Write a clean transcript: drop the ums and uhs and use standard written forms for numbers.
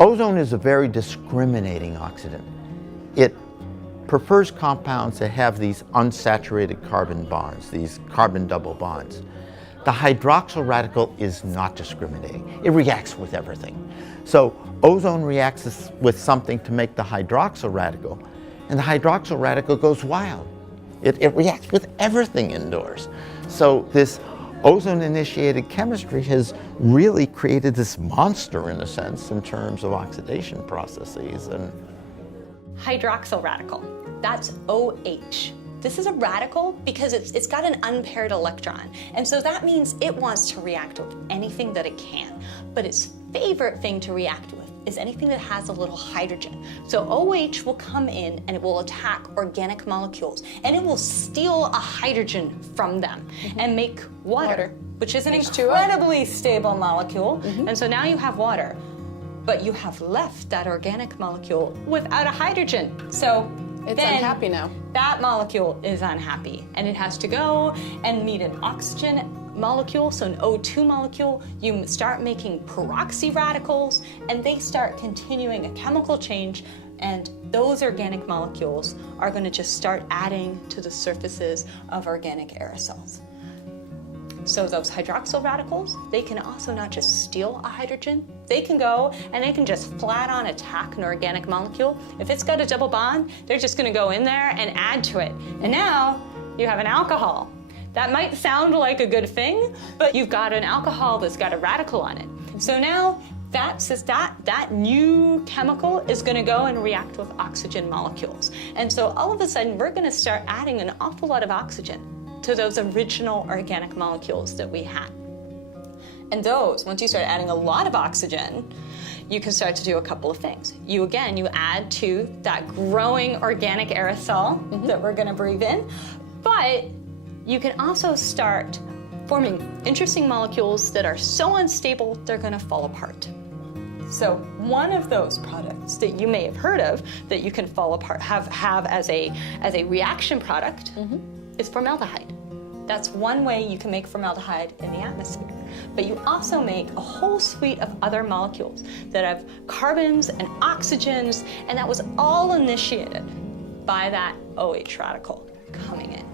Ozone is a very discriminating oxidant. It prefers compounds that have these unsaturated carbon bonds, these carbon double bonds. The hydroxyl radical is not discriminating. It reacts with everything. So ozone reacts with something to make the hydroxyl radical, and the hydroxyl radical goes wild. It reacts with everything indoors. So this ozone-initiated chemistry has really created this monster, in a sense, in terms of oxidation processes. And hydroxyl radical, that's OH. This is a radical because it's got an unpaired electron, and so that means it wants to react with anything that it can. But its favorite thing to react with is anything that has a little hydrogen. So OH will come in and it will attack organic molecules, and it will steal a hydrogen from them and make water, which is an incredibly stable molecule. And so now you have water, but you have left that organic molecule without a hydrogen. So it's unhappy now. That molecule is unhappy, and it has to go and meet an oxygen molecule, so an O2 molecule. You start making peroxy radicals, and they start continuing a chemical change, and those organic molecules are going to just start adding to the surfaces of organic aerosols. So those hydroxyl radicals, they can also not just steal a hydrogen, they can go and they can just flat on attack an organic molecule. If it's got a double bond, they're just going to go in there and add to it. And now you have an alcohol. That might sound like a good thing, but you've got an alcohol that's got a radical on it. So now that new chemical is going to go and react with oxygen molecules. And so all of a sudden, we're going to start adding an awful lot of oxygen to those original organic molecules that we had. And those, once you start adding a lot of oxygen, you can start to do a couple of things. You add to that growing organic aerosol that we're going to breathe in, but you can also start forming interesting molecules that are so unstable they're going to fall apart. So one of those products that you may have heard of that you can fall apart, have as a reaction product, is formaldehyde. That's one way you can make formaldehyde in the atmosphere. But you also make a whole suite of other molecules that have carbons and oxygens, and that was all initiated by that OH radical coming in.